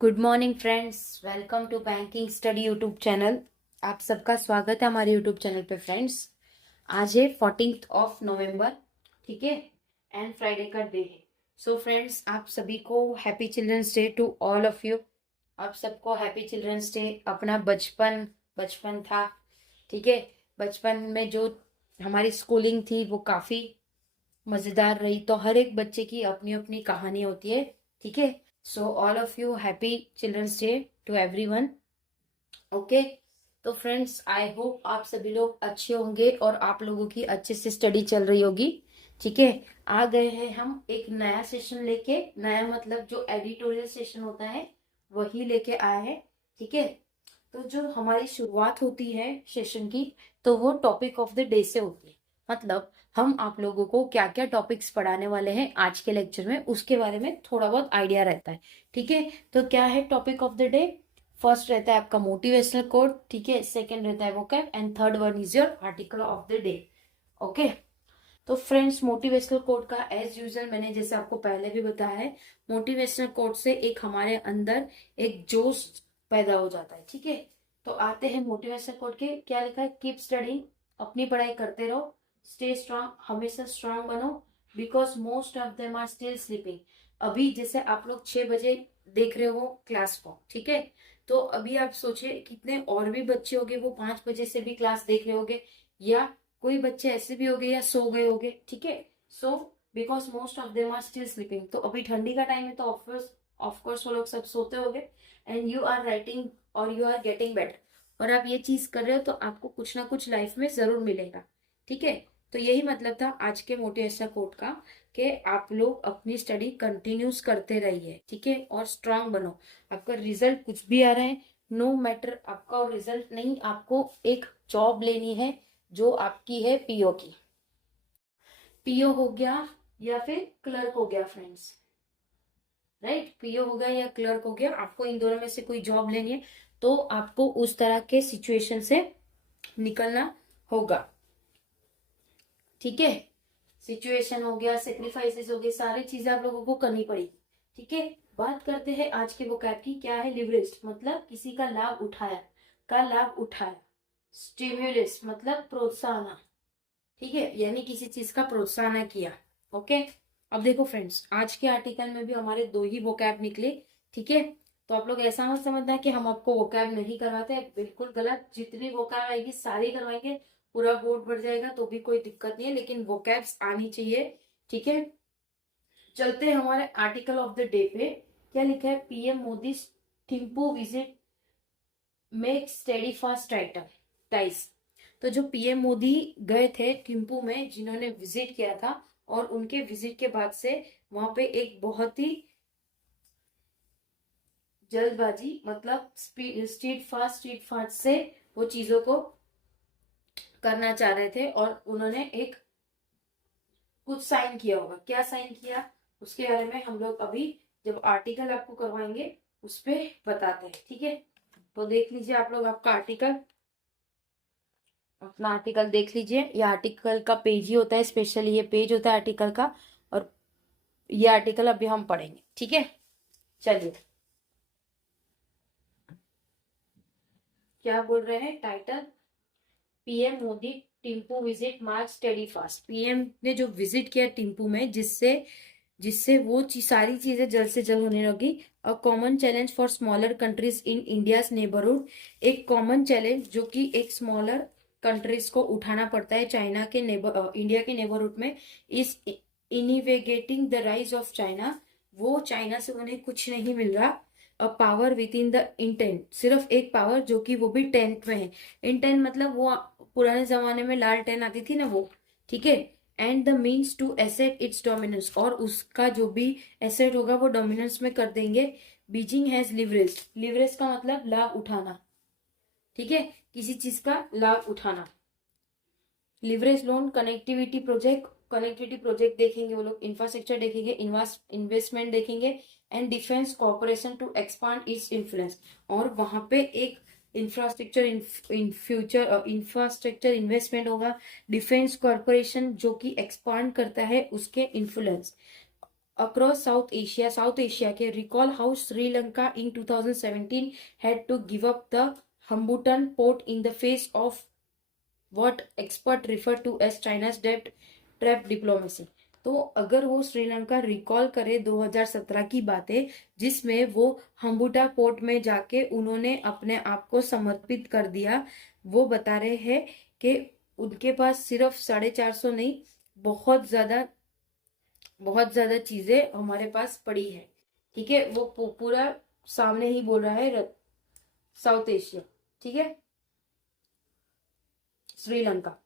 Good morning friends, welcome to banking study YouTube channel. आप सबका स्वागत है हमारे यूट्यूब चैनल पे फ्रेंड्स। आज है 14 नवंबर, ठीक है, एंड फ्राइडे का डे है। सो फ्रेंड्स, आप सभी को happy children's day to all of you. आप सबको हैप्पी चिल्ड्रंस डे। अपना बचपन बचपन था, ठीक है। बचपन में जो हमारी स्कूलिंग थी वो काफ़ी मज़ेदार रही। तो हर एक बच्चे की अपनी अपनी कहानी होती है, ठीक है। So all of you happy children's day to everyone. Okay, तो फ्रेंड्स आई होप आप सभी लोग अच्छे होंगे और आप लोगों की अच्छे से स्टडी चल रही होगी, ठीक है। आ गए हैं हम एक नया सेशन लेके। नया मतलब जो एडिटोरियल सेशन होता है वही लेके आए हैं, ठीक है। तो जो हमारी शुरुआत होती है सेशन की, तो वो टॉपिक ऑफ द डे से होती है। मतलब हम आप लोगों को क्या क्या टॉपिक्स पढ़ाने वाले हैं आज के लेक्चर में, उसके बारे में थोड़ा बहुत आइडिया रहता है, ठीक है। तो क्या है topic of the day? First रहता है आपका मोटिवेशनल कोट, ठीक है। सेकंड रहता है vocab and third one is your article of the day. Okay, तो फ्रेंड्स मोटिवेशनल कोट का एज यूजल मैंने जैसे आपको पहले भी बताया है, मोटिवेशनल कोट से एक हमारे अंदर एक जोश पैदा हो जाता है, ठीक है। तो आते हैं मोटिवेशनल कोट के। क्या लिखा है? कीप स्टडिंग, अपनी पढ़ाई करते रहो। स्टे स्ट्रांग, हमेशा स्ट्रांग बनो। Because most of them are still sleeping. अभी जैसे आप लोग 6 बजे देख रहे हो क्लास को, ठीक है। तो अभी आप सोचिए कितने और भी बच्चे होंगे वो 5 बजे से भी क्लास देख रहे होंगे, या कोई बच्चे ऐसे भी हो गए या सो गए होंगे, ठीक है। So because most of them are still sleeping. तो अभी ठंडी का टाइम है तो ऑफकोर्स वो लोग सब सोते होंगे। एंड यू आर राइटिंग और यू आर गेटिंग बेटर, और आप ये चीज कर रहे हो तो आपको कुछ ना कुछ लाइफ में जरूर मिलेगा, ठीक है। तो यही मतलब था आज के मोटिवेशनल कोट का, कि आप लोग अपनी स्टडी कंटिन्यूस करते रहिए, ठीक है, और स्ट्रांग बनो। आपका रिजल्ट कुछ भी आ रहा है, नो मैटर, आपका रिजल्ट नहीं, आपको एक जॉब लेनी है जो आपकी है पीओ की। पीओ हो गया या फिर क्लर्क हो गया फ्रेंड्स, राइट। पीओ हो गया या क्लर्क हो गया, आपको इन दोनों में से कोई जॉब लेनी है। तो आपको उस तरह के सिचुएशन से निकलना होगा, ठीक है। सिचुएशन हो गया, सेक्रीफाइसेस हो गए, सारी चीजें आप लोगों को करनी पड़ेगी, ठीक है। बात करते हैं आज के वोकैब की। क्या है लिवरेज? मतलब किसी का लाभ उठाया, का लाभ उठाया। स्टिम्युलस मतलब प्रोत्साहन, ठीक है, यानी किसी चीज का प्रोत्साहन किया। ओके, अब देखो फ्रेंड्स, आज के आर्टिकल में भी हमारे दो ही वोकैब निकले, ठीक है। तो आप लोग ऐसा मत समझना कि हम आपको वोकैब नहीं करवाते, बिल्कुल गलत। जितनी वोकैब आएगी सारी करवाएंगे, पूरा बोर्ड भर जाएगा तो भी कोई दिक्कत नहीं है, लेकिन वोकैब्स आनी चाहिए, ठीक है। चलते हैं हमारे आर्टिकल ऑफ द डे पे। क्या लिखा है? PM Modi Thimphu visit make steady fast ties. तो जो पीएम मोदी गए थे थिम्पू में, जिन्होंने विजिट किया था, और उनके विजिट के बाद से वहां पे एक बहुत ही जल्दबाजी, मतलब स्ट्रीट फास्ट से वो चीजों को करना चाह रहे थे, और उन्होंने एक कुछ साइन किया होगा। क्या साइन किया उसके बारे में हम लोग अभी जब आर्टिकल आपको करवाएंगे उस पे बताते हैं, ठीक है। तो देख लीजिए आप लोग आपका आर्टिकल, अपना आर्टिकल देख लीजिए। ये आर्टिकल का पेज ही होता है, स्पेशली ये पेज होता है आर्टिकल का, और ये आर्टिकल अभी हम पढ़ेंगे, ठीक है। चलिए, क्या बोल रहे हैं title? PM Modi tempo visit मार्च स्टडी फास्ट। पीएम ने जो विजिट किया टिम्पू में, जिससे जिससे वो सारी चीजें जल्द से जल्द होने लगी। A common challenge for smaller countries in India's neighbourhood. एक कॉमन चैलेंज जो कि एक स्मॉलर कंट्रीज को उठाना पड़ता है चाइना के इंडिया के नेबरहुड में, इस इनिवेगेटिंग द राइज ऑफ चाइना। वो चाइना से उन्हें कुछ नहीं मिल रहा। A power with in the intent, सिर्फ एक पावर जो कि वो भी टेंट में है। इंटेंट मतलब वो पुराने जमाने में लाल टेन आती थी ना, वो, ठीक है। And the means to assert its dominance, और उसका जो भी एसेट होगा वो डोमिनेंस में कर देंगे। बीजिंग हैज लिवरेज, लिवरेज का मतलब लाभ उठाना, ठीक है, किसी चीज का लाभ उठाना। Leverage loan, connectivity project, connectivity project देखेंगे वो लोग, इंफ्रास्ट्रक्चर देखेंगे, इन्वेस्टमेंट देखेंगे, and defence corporation to expand its influence. और वहां पे एक infrastructure in future infrastructure investment होगा, डिफेंस कॉर्पोरेशन जो कि एक्सपांड करता है उसके इन्फ्लुएंस। across South Asia के recall how Sri Lanka in 2017 had to give up the Hambutan port in the face of what expert refer to as China's debt trap diplomacy। तो अगर वो Sri Lanka recall करे 2017 की बातें, जिसमें वो हम्बुटा पोर्ट में जाके उन्होंने अपने आप को समर्पित कर दिया, वो बता रहे हैं कि उनके पास सिर्फ 450 नहीं, बहुत ज्यादा चीजें हमारे पास पड़ी है। ठीक है, वो पूरा सामने ही बोल रहा है साउथ एशिया। ठीक है, Sri Lanka.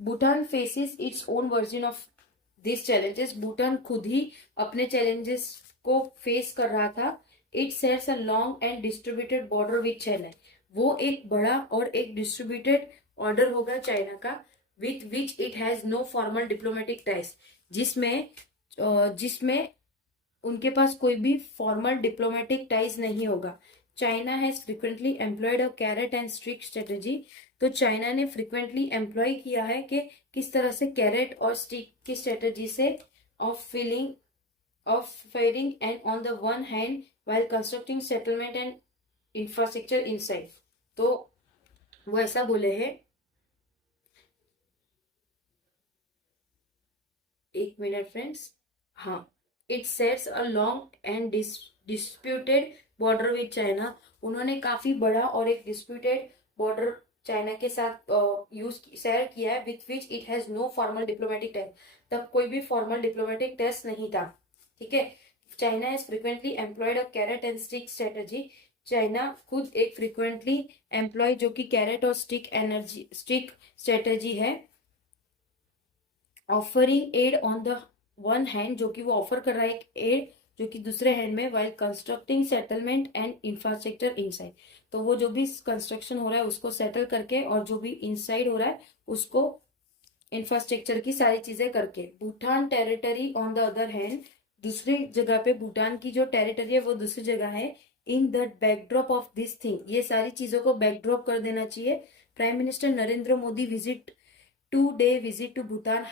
Bhutan faces its own version of this challenges. Bhutan खुद ही अपने चैलेंजेस को फेस कर रहा था। It shares a long and distributed border with China. वो एक बड़ा और एक डिस्ट्रीब्यूटेड ऑर्डर होगा चाइना का, with which it has no formal diplomatic ties, जिसमें उनके पास कोई भी फॉर्मल डिप्लोमेटिक टाइज नहीं होगा। China has frequently employed a carrot and stick strategy. तो चाइना ने फ्रिक्वेंटली एम्प्लॉय किया है कि किस तरह से कैरेट और स्टिक की स्ट्रेटेजी से offering and on the one hand while constructing settlement and infrastructure inside. तो वो ऐसा बोले हैं। एक मिनट फ्रेंड्स। हाँ, it sets a long and disputed border with China. उन्होंने काफी बड़ा और एक डिस्प्यूटेड बॉर्डर चाइना के साथ शेयर किया है, with which it has no formal diplomatic test. तब कोई भी फॉर्मल डिप्लोमेटिक टेस्ट नहीं था। ठीक है, China has frequently employed a carrot and stick strategy. China खुद एक फ्रिक्वेंटली एम्प्लॉय जो कि कैरेट और स्टिक स्ट्रेटेजी है, offering aid on the one hand, जो कि वो ऑफर कर रहा है एक एड जो कि दूसरे हैंड में, while constructing settlement and infrastructure inside. तो वो जो भी कंस्ट्रक्शन हो रहा है उसको सेटल करके, और जो भी इनसाइड हो रहा है उसको इंफ्रास्ट्रक्चर की सारी चीजें करके। Bhutan territory on the other hand, दूसरी जगह पे भूटान की जो टेरिटरी है वो दूसरी जगह है। In the backdrop of this thing, ये सारी चीजों को बैकड्रॉप कर देना चाहिए। Prime minister Narendra Modi visit 2-day visit to Bhutan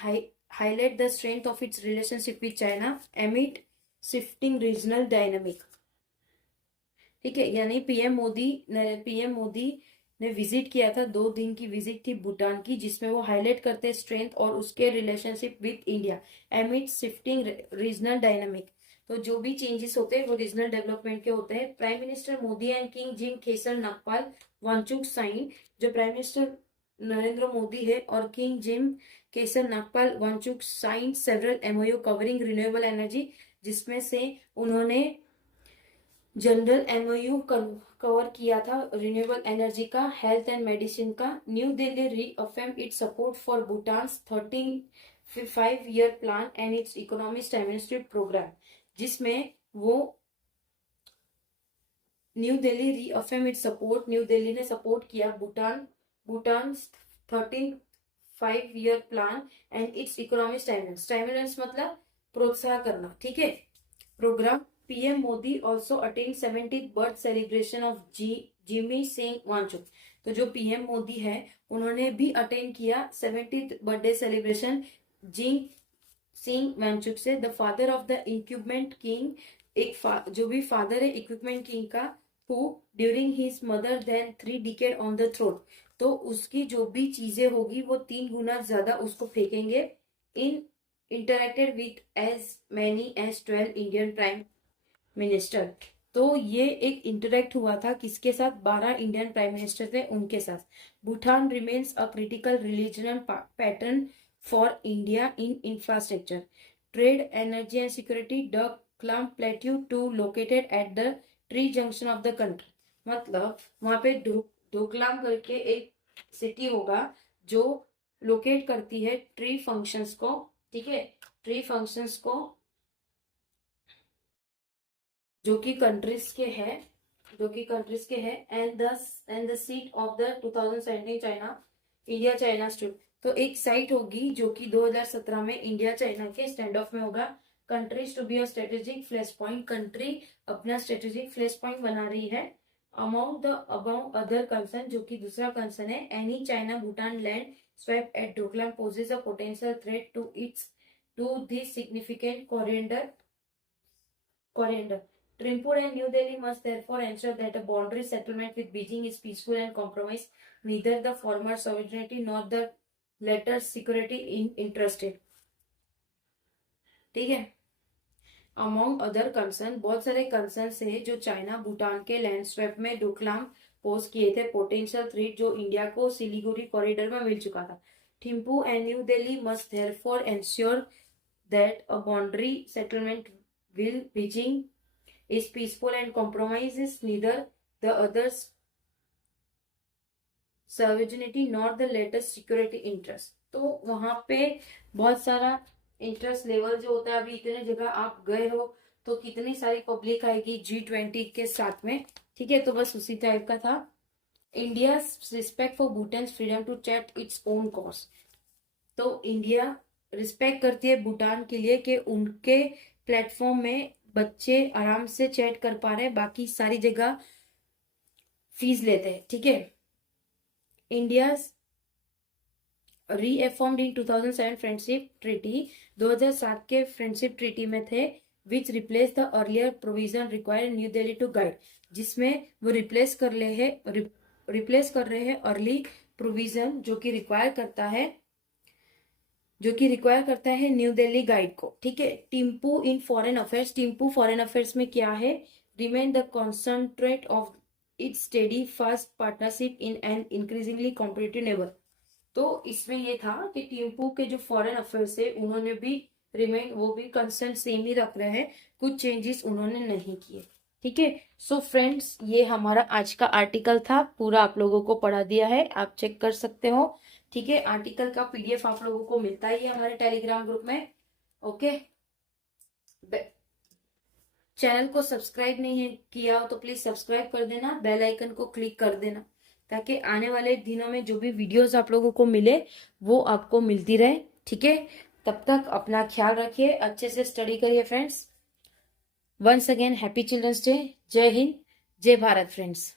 highlight the strength of its relationship with China amid shifting regional dynamic। ठीक है, यानी पीएम मोदी ने विजिट किया था, 2 दिन की विजिट थी भूटान की, जिसमें वो हाईलाइट करते स्ट्रेंथ और उसके relationship with India एमिड shifting regional dynamic. तो जो भी चेंजेस होते हैं वो रीजनल डेवलपमेंट के होते हैं। Prime minister Modi and king Jigme Khesar Namgyel Wangchuck sign. जो प्राइम मिनिस्टर नरेंद्र मोदी है और king Jigme Khesar Namgyel Wangchuck sign several MoU covering renewable energy, जिसमें से उन्होंने जनरल एमओयू कवर किया था रिन्यूएबल एनर्जी का, हेल्थ एंड मेडिसिन का। New Delhi reaffirm its support for Bhutan's 5-year plan and its economic stimulus programme, जिसमें वो New Delhi reaffirm its support, New Delhi ने सपोर्ट किया Bhutan 5-year plan and its economic stimulus मतलब प्रोत्साहन करना। ठीक है, programme. PM Modi also attend 70th birth celebration of Jigme Singye Wangchuck. तो जो पीएम मोदी है उन्होंने भी अटेंड किया 70th बर्थडे सेलिब्रेशन जिंग सिंह वांगचुक से। The father of the equipment king, जो भी फादर है इक्विपमेंट किंग का, who during his mother then 3 decade on the throne. तो उसकी जो भी चीजें होगी वो 3 गुना ज्यादा उसको फेंकेंगे। In interacted with as many as 12 Indian prime minister. तो ये एक इंटरेक्ट हुआ था किसके साथ? 12 इंडियन प्राइम मिनिस्टर थे उनके साथ। Bhutan remains a critical regional पैटर्न for India in infrastructure, trade, energy and security. The Doklam plateau to located at the tri junction of the country. मतलब वहां पे डोकलाम करके एक सिटी होगा जो लोकेट करती है ट्री फंक्शंस को। ठीक है, ट्री फंक्शंस को जो कि कंट्रीज के है and the seat of the 2017 China India China strip. तो एक साइट होगी जो कि 2017 में इंडिया चाइना के स्टैंड ऑफ में होगा। Countries to be a strategic flash point, country अपना स्ट्रेटेजिक फ्लैश पॉइंट बना रही है। Amount the about other concern, जो कि दूसरा कंसर्न है, any China Bhutan land swap at Doklam poses a potential threat to this significant corridor coriander. Thimphu and New Delhi must therefore ensure that a boundary settlement with Beijing is peaceful and compromise neither the former sovereignty nor the latter security in interested. ठीक है. Among other concern, बहुत सारे concern है जो China Bhutan के land swap में Doklam pose किए थे, पोटेंशियल थ्रेट जो इंडिया को सिलीगुड़ी कॉरिडोर में मिल चुका था. Thimphu and New Delhi must therefore ensure that a boundary settlement will Beijing is peaceful and compromises neither the others sovereignty not the latest security interest. तो वहां पे बहुत सारा इंटरेस्ट लेवल जो होता है, अभी इतने जगह आप गए हो तो कितनी सारी पब्लिक आएगी G20 के साथ में. ठीक है, तो बस उसी टाइप का था. India respect for Bhutan freedom to chat its own cause. तो इंडिया रिस्पेक्ट करती है भूटान के लिए कि उनके प्लेटफॉर्म में बच्चे आराम से चैट कर पा रहे हैं, बाकी सारी जगह फीस लेते हैं. ठीक है. India reformed in 2007 friendship treaty, 2007 के फ्रेंडशिप ट्रीटी में थे, which replace the earlier provision required New Delhi to guide, जिसमें वो रिप्लेस कर रहे हैं अर्ली प्रोविजन जो कि रिक्वायर करता है न्यू दिल्ली गाइड को. ठीक है. Thimphu in foreign affairs, Thimphu foreign affairs में क्या है, remain the concentrate of its steady fast partnership in an increasingly competitive neighbour. तो इसमें ये था कि टिम्पू के जो फॉरेन अफेयर्स है उन्होंने भी रिमेन, वो भी कंसर्न सेम ही रख रहे हैं, कुछ चेंजेस उन्होंने नहीं किए. ठीक है. सो फ्रेंड्स, ये हमारा आज का आर्टिकल था, पूरा आप लोगों को पढ़ा दिया है, आप चेक कर सकते हो. ठीक है. आर्टिकल का PDF आप लोगों को मिलता ही है हमारे टेलीग्राम ग्रुप में. ओके. चैनल को सब्सक्राइब नहीं किया हो तो प्लीज सब्सक्राइब कर देना, बेल आइकन को क्लिक कर देना, ताकि आने वाले दिनों में जो भी वीडियोस आप लोगों को मिले वो आपको मिलती रहे. ठीक है. तब तक अपना ख्याल रखिए, अच्छे से स्टडी करिए friends. Once again happy children's day. जय हिंद, जय भारत फ्रेंड्स.